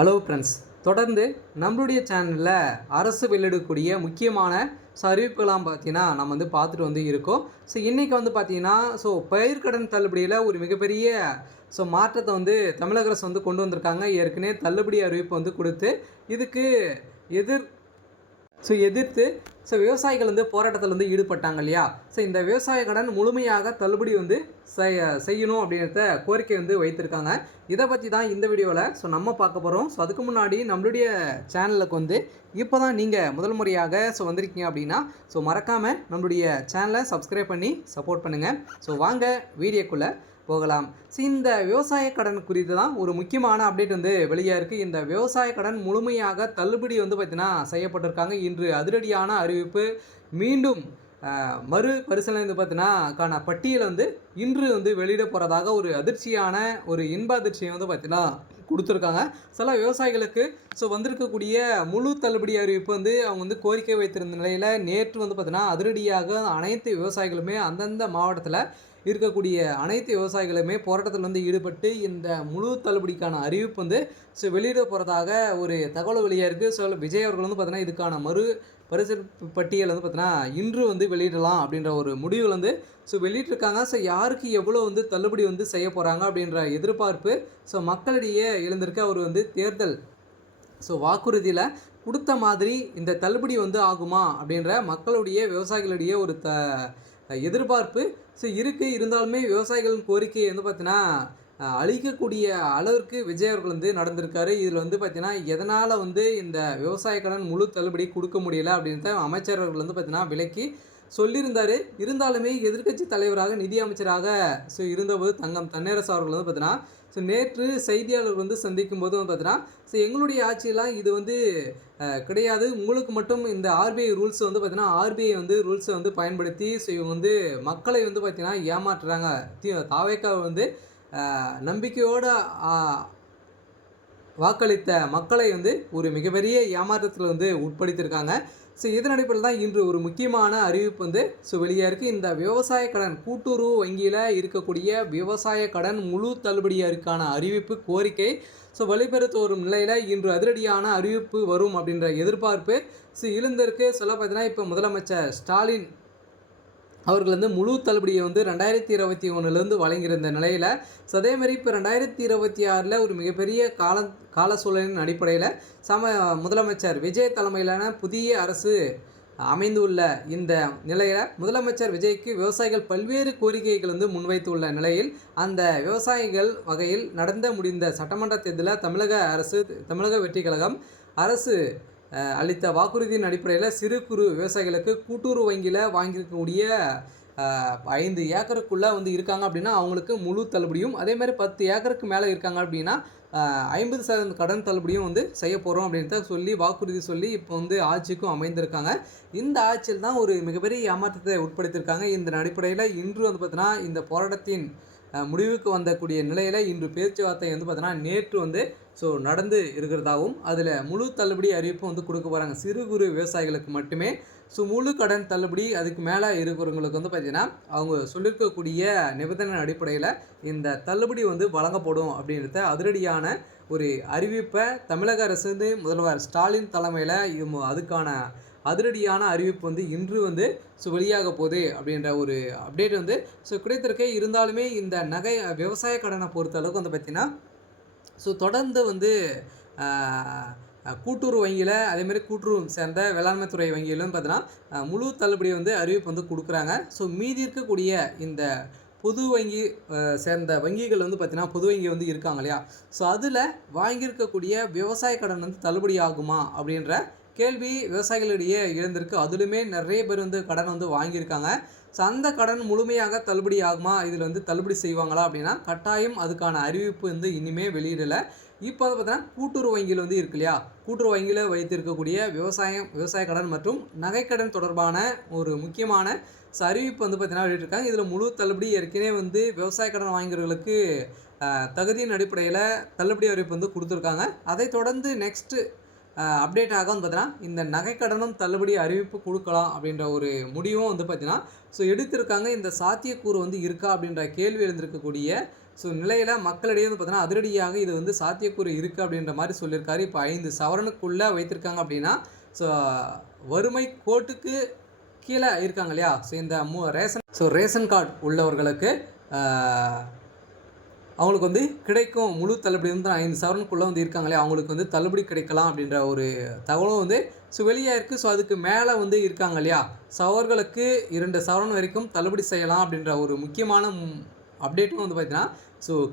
Hello friends, தொடர்ந்து நம்மளுடைய சேனலில் அரசு வெளியிடக்கூடிய முக்கியமான அறிவிப்புகளாம் பார்த்தீங்கன்னா நம்ம பார்த்துட்டு இருக்கோம். ஸோ இன்றைக்கி பார்த்தீங்கன்னா பயிர்க்கடன் தள்ளுபடியில் ஒரு மிகப்பெரிய மாற்றத்தை தமிழக அரசு கொண்டு வந்திருக்காங்க. ஏற்கனவே தள்ளுபடி அறிவிப்பு கொடுத்து இதுக்கு எதிர் எதிர்த்து விவசாயிகள் போராட்டத்தில் ஈடுபட்டாங்க இல்லையா. இந்த விவசாய கடன் முழுமையாக தள்ளுபடி செய்யணும் அப்படின்றத கோரிக்கை வைத்திருக்காங்க. இதை பற்றி தான் இந்த வீடியோவில் நம்ம பார்க்க போகிறோம். அதுக்கு முன்னாடி நம்மளுடைய சேனலுக்கு இப்போ தான் நீங்கள் முதல் முறையாக வந்திருக்கீங்க அப்படின்னா மறக்காமல் நம்மளுடைய சேனலை சப்ஸ்கிரைப் பண்ணி சப்போர்ட் பண்ணுங்கள். வாங்க வீடியோக்குள்ளே போகலாம். இந்த விவசாய கடன் குறித்து தான் ஒரு முக்கியமான அப்டேட் வெளியாக இருக்குது. இந்த விவசாய கடன் முழுமையாக தள்ளுபடி பார்த்தீங்கன்னா செய்யப்பட்டிருக்காங்க. இன்று அதிரடியான அறிவிப்பு. மீண்டும் மறு பரிசீலனை பார்த்தீங்கன்னா பட்டியல் இன்று வெளியிட போகிறதாக ஒரு அதிர்ச்சியான ஒரு இன்ப அதிர்ச்சியை பார்த்தீங்கன்னா கொடுத்துருக்காங்க. சில விவசாயிகளுக்கு வந்திருக்கக்கூடிய முழு தள்ளுபடி அறிவிப்பு அவங்க கோரிக்கை வைத்திருந்த நிலையில் நேற்று பார்த்தீங்கன்னா அதிரடியாக அனைத்து விவசாயிகளுமே அந்தந்த மாவட்டத்தில் இருக்கக்கூடிய அனைத்து விவசாயிகளுமே போராட்டத்தில் ஈடுபட்டு இந்த முழு தள்ளுபடிக்கான அறிவிப்பு வெளியிட போகிறதாக ஒரு தகவல் வெளியாக இருக்குது. விஜய் அவர்கள் பார்த்தீங்கன்னா இதுக்கான மறு பரிசீலனை பட்டியல் பார்த்தீங்கன்னா இன்று வெளியிடலாம் அப்படின்ற ஒரு முடிவுகள் வெளியிட்டிருக்காங்க. யாருக்கு எவ்வளோ தள்ளுபடி செய்ய போகிறாங்க அப்படின்ற எதிர்பார்ப்பு மக்களிடையே எழுந்திருக்க அவர் தேர்தல் வாக்குறுதியில் கொடுத்த மாதிரி இந்த தள்ளுபடி ஆகுமா அப்படின்ற மக்களுடைய விவசாயிகளுடைய ஒரு எதிர்பார்ப்பு இருக்குது. இருந்தாலுமே விவசாயிகளின் கோரிக்கை பார்த்தீங்கன்னா அளிக்கக்கூடிய அளவிற்கு விஜய் அவர்கள் நடந்திருக்காரு. இதில் பார்த்தீங்கன்னா எதனால் இந்த விவசாய கடன் முழு தள்ளுபடி கொடுக்க முடியல அப்படின்றத அமைச்சர் அவர்கள் பார்த்தீங்கன்னா விலக்கி சொல்லியிருந்தார். இருந்தாலுமே எதிர்க்கட்சி தலைவராக நிதி அமைச்சராக இருந்தபோது தங்கம் தென்னரசு அவர்கள் பார்த்தீங்கன்னா நேற்று செய்தியாளர்கள் சந்திக்கும் போது பார்த்தீங்கன்னா எங்களுடைய ஆட்சியெல்லாம் இது கிடையாது, உங்களுக்கு மட்டும் இந்த ஆர்பிஐ ரூல்ஸ் பார்த்தீங்கன்னா ஆர்பிஐ ரூல்ஸை பயன்படுத்தி இவங்க மக்களை பார்த்தீங்கன்னா ஏமாற்றுறாங்க. தாவேக்காவை நம்பிக்கையோடு வாக்களித்த மக்களை ஒரு மிகப்பெரிய ஏமாற்றத்தில் உட்படுத்தியிருக்காங்க. இதன் அடிப்படையில் தான் இன்று ஒரு முக்கியமான அறிவிப்பு வெளியாக இருக்குது. இந்த விவசாய கடன் கூட்டுறவு வங்கியில் இருக்கக்கூடிய விவசாய கடன் முழு தள்ளுபடியாருக்கான அறிவிப்பு கோரிக்கை வலுப்பெறுத்து வரும் நிலையில் இன்று அதிரடியான அறிவிப்பு வரும் அப்படின்ற எதிர்பார்ப்பு எழுந்திருக்கு. சொல்ல பார்த்தீங்கன்னா இப்போ முதலமைச்சர் ஸ்டாலின் அவர்கள் முழு தள்ளுபடியை 2021 வழங்கியிருந்த நிலையில் அதேமாதிரி இப்போ 2026 ஒரு மிகப்பெரிய கால சூழலின் அடிப்படையில் முதலமைச்சர் விஜய் தலைமையிலான புதிய அரசு அமைந்துள்ள இந்த நிலையில் முதலமைச்சர் விஜய்க்கு விவசாயிகள் பல்வேறு கோரிக்கைகள் முன்வைத்துள்ள நிலையில் அந்த விவசாயிகள் வகையில் நடந்து முடிந்த சட்டமன்ற தேர்தலில் தமிழக வெற்றி கழகம் அரசு அளித்த வாக்குறுதியின் அடிப்படையில் சிறு குறு விவசாயிகளுக்கு கூட்டுறவு வங்கியில் வாங்கியிருக்கக்கூடிய 5 ஏக்கருக்குள்ளே இருக்காங்க அப்படின்னா அவங்களுக்கு முழு தள்ளுபடியும், அதேமாதிரி 10 ஏக்கருக்கு மேலே இருக்காங்க அப்படின்னா 50% கடன் தள்ளுபடியும் செய்ய போகிறோம் அப்படின்றத சொல்லி வாக்குறுதி சொல்லி இப்போ ஆட்சிக்கும் அமைந்திருக்காங்க. இந்த ஆட்சியில் தான் ஒரு மிகப்பெரிய ஏமாற்றத்தை உட்படுத்தியிருக்காங்க. இந்த அடிப்படையில் இன்று பார்த்தீங்கன்னா இந்த போராட்டத்தின் முடிவுக்கு வந்தக்கூடிய நிலையில் இன்று பேச்சுவார்த்தை பார்த்தீங்கன்னா நேற்று நடந்து இருக்கிறதாகவும் அதில் முழு தள்ளுபடி அறிவிப்பு கொடுக்க போகிறாங்க. சிறு குறு விவசாயிகளுக்கு மட்டுமே முழு கடன் தள்ளுபடி, அதுக்கு மேலே இருக்கிறவங்களுக்கு பார்த்திங்கன்னா அவங்க சொல்லியிருக்கக்கூடிய நிபந்தனை அடிப்படையில் இந்த தள்ளுபடி வழங்கப்படும் அப்படின்றத அதிரடியான ஒரு அறிவிப்பை தமிழக அரசு முதல்வர் ஸ்டாலின் தலைமையில் அதுக்கான அதிரடியான அறிவிப்பு இன்று வெளியாக போகுது அப்படின்ற ஒரு அப்டேட் கிடைத்திருக்கே. இருந்தாலுமே இந்த விவசாய கடனை பொறுத்த அளவுக்கு பார்த்திங்கன்னா தொடர்ந்து கூட்டுறவு வங்கியில் அதேமாதிரி கூட்டுறவு சேர்ந்த வேளாண்மைத்துறை வங்கியிலும் பார்த்தீங்கன்னா முழு தள்ளுபடி அறிவிப்பு கொடுக்குறாங்க. மீதி இருக்கக்கூடிய இந்த பொது வங்கி சேர்ந்த வங்கிகள் பார்த்திங்கன்னா பொது வங்கி இருக்காங்க இல்லையா. அதில் வாங்கியிருக்கக்கூடிய விவசாய கடன் தள்ளுபடி ஆகுமா அப்படின்ற கேள்வி விவசாயிகளிடையே எழுந்திருக்கு. அதுலேயுமே நிறைய பேர் கடன் வாங்கியிருக்காங்க. அந்த கடன் முழுமையாக தள்ளுபடி ஆகுமா, இதில் தள்ளுபடி செய்வாங்களா அப்படின்னா கட்டாயம் அதுக்கான அறிவிப்பு இனிமேல் வெளியிடலை. இப்போ பார்த்தீங்கன்னா கூட்டுறவு வங்கியில் இருக்கு இல்லையா, கூட்டுறவு வங்கியில் வைத்திருக்கக்கூடிய விவசாய கடன் மற்றும் நகைக்கடன் தொடர்பான ஒரு முக்கியமான அறிவிப்பு பார்த்தீங்கன்னா வெளியிட்டிருக்காங்க. இதில் முழு தள்ளுபடி ஏற்கனவே விவசாய கடன் வாங்குறவர்களுக்கு தகுதியின் அடிப்படையில் தள்ளுபடி அறிவிப்பு கொடுத்துருக்காங்க. அதை தொடர்ந்து நெக்ஸ்ட்டு அப்டேட்டாக பார்த்தீங்கன்னா இந்த நகைக்கடனும் தள்ளுபடி அறிவிப்பு கொடுக்கலாம் அப்படின்ற ஒரு முடிவும் பார்த்தீங்கன்னா எடுத்திருக்காங்க. இந்த சாத்தியக்கூறு இருக்கா அப்படின்ற கேள்வி எழுந்திருக்கக்கூடிய ஸோ நிலையில் மக்களிடையே வந்து பார்த்தீங்கன்னா அதிரடியாக இது வந்து சாத்தியக்கூறு இருக்குது அப்படின்ற மாதிரி சொல்லியிருக்காரு. இப்போ 5 சவரனுக்குள்ளே வைத்திருக்காங்க அப்படின்னா, ஸோ வறுமை கோட்டுக்கு கீழே இருக்காங்க இல்லையா? ஸோ இந்த ரேஷன் கார்டு உள்ளவர்களுக்கு அவங்களுக்கு வந்து கிடைக்கும் முழு தள்ளுபடி வந்து 5 சவரனுக்குள்ளே வந்து இருக்காங்களே அவங்களுக்கு வந்து தள்ளுபடி கிடைக்கலாம் அப்படின்ற ஒரு தகவலும் வந்து வெளியாக இருக்குது. ஸோ அதுக்கு மேலே வந்து இருக்காங்க இல்லையா? ஸோ அவர்களுக்கு 2 சவரன் வரைக்கும் தள்ளுபடி செய்யலாம் அப்படின்ற ஒரு முக்கியமான அப்டேட்டும் வந்து பார்த்தீங்கன்னா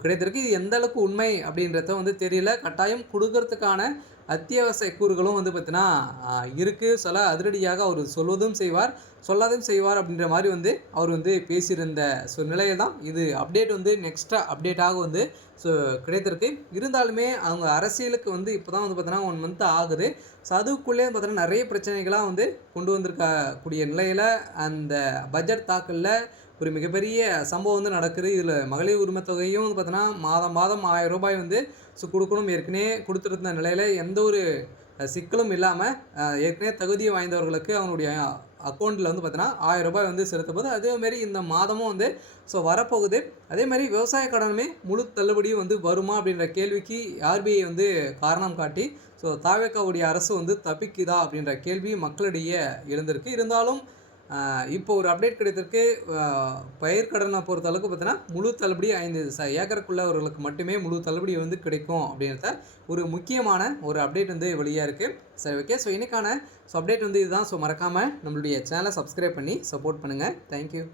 கிடைத்திருக்கு. இது எந்த அளவுக்கு உண்மை அப்படின்றத வந்து தெரியல. கட்டாயம் கொடுக்கறதுக்கான அத்தியாவசிய கூறுகளும் வந்து பார்த்தீங்கன்னா இருக்குது. சில அதிரடியாக அவர் சொல்வதும் செய்வார், சொல்லாதும் செய்வார் அப்படின்ற மாதிரி வந்து அவர் வந்து பேசியிருந்த நிலையில் தான் இது அப்டேட் வந்து நெக்ஸ்ட்டாக அப்டேட்டாக வந்து கிடைத்திருக்கு. இருந்தாலுமே அவங்க அரசியலுக்கு வந்து இப்போ தான் வந்து பார்த்தீங்கன்னா 1 மந்த் ஆகுது. ஸோ அதுக்குள்ளே பார்த்தீங்கன்னா நிறைய பிரச்சனைகளாக வந்து கொண்டு வந்திருக்கக்கூடிய நிலையில் அந்த பட்ஜெட் தாக்கலில் ஒரு மிகப்பெரிய சம்பவம் வந்து நடக்குது. இதில் மகளிர் உரிமை தொகையும் வந்து பார்த்தோன்னா மாதம் மாதம் ₹1000 வந்து கொடுக்கணும். ஏற்கனவே கொடுத்துருந்த நிலையில் எந்த ஒரு சிக்கலும் இல்லாமல் ஏற்கனவே தகுதி வாய்ந்தவர்களுக்கு அவங்களுடைய அக்கௌண்ட்டில் வந்து பார்த்தோன்னா ₹1000 வந்து செலுத்தப்போது. அதேமாரி இந்த மாதமும் வந்து வரப்போகுது. அதேமாதிரி விவசாய கடனுமே முழு தள்ளுபடியும் வந்து வருமா அப்படின்ற கேள்விக்கு ஆர்பிஐ வந்து காரணம் காட்டி தாவேக்காவுடைய அரசு வந்து தப்பிக்குதா அப்படின்ற கேள்வி மக்களிடையே எழுந்திருக்கு. இருந்தாலும் இப்போ ஒரு அப்டேட் கிடைத்திருக்கு. பயிர்க்கடனை பொறுத்தளவுக்கு பார்த்தீங்கன்னா முழு தள்ளுபடி 5 ஏக்கருக்குள்ளவர்களுக்கு மட்டுமே முழு தள்ளுபடி வந்து கிடைக்கும் அப்படின்றத ஒரு முக்கியமான ஒரு அப்டேட் வந்து வெளியாக இருக்குது. சரி, ஓகே. ஸோ இன்றைக்கான அப்டேட் வந்து இதுதான். மறக்காமல் நம்மளுடைய சேனலை சப்ஸ்கிரைப் பண்ணி சப்போர்ட் பண்ணுங்கள். தேங்க்யூ.